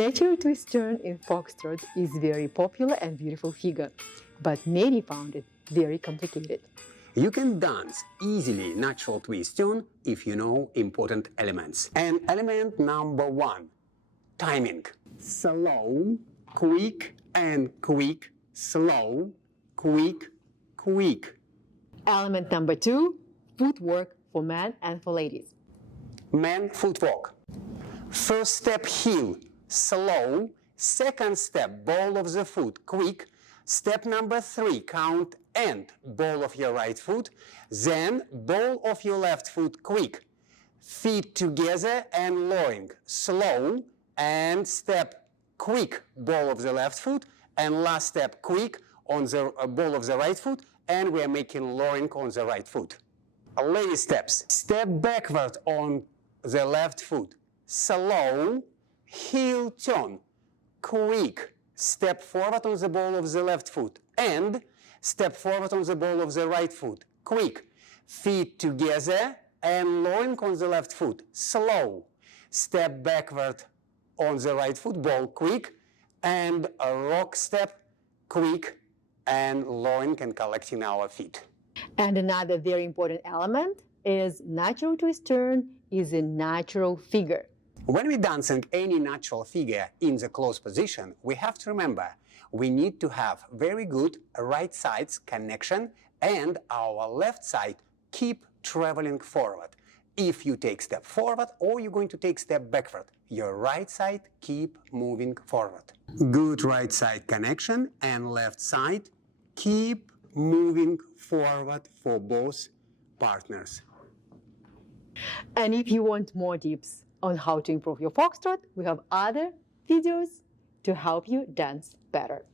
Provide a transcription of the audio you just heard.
Natural twist turn in foxtrot is very popular and beautiful figure, but many found it very complicated. You can dance easily natural twist turn if you know important elements. And element number 1, timing. Slow, quick, and quick, slow, quick, quick. Element number 2, footwork for men and for ladies. Men footwork. First step heel, slow. Second step, ball of the foot, quick. Step number 3, count and ball of your right foot. Then ball of your left foot, quick. Feet together and lowering, slow. And step, quick, ball of the left foot. And last step, quick on the ball of the right foot. And we are making lowering on the right foot. Lady steps. Step backward on the left foot. Slow, heel turn, quick. Step forward on the ball of the left foot. And step forward on the ball of the right foot. Quick. Feet together and lowering on the left foot. Slow. Step backward on the right foot, ball quick. And a rock step, quick. And lowering and collecting our feet. And another very important element is natural twist turn is a natural figure. When we're dancing any natural figure in the close position, we have to remember we need to have very good right side's connection and our left side keep traveling forward. If you take step forward or you're going to take step backward, your right side keep moving forward. Good right side connection and left side keep moving forward for both partners. And if you want more tips on how to improve your foxtrot, we have other videos to help you dance better.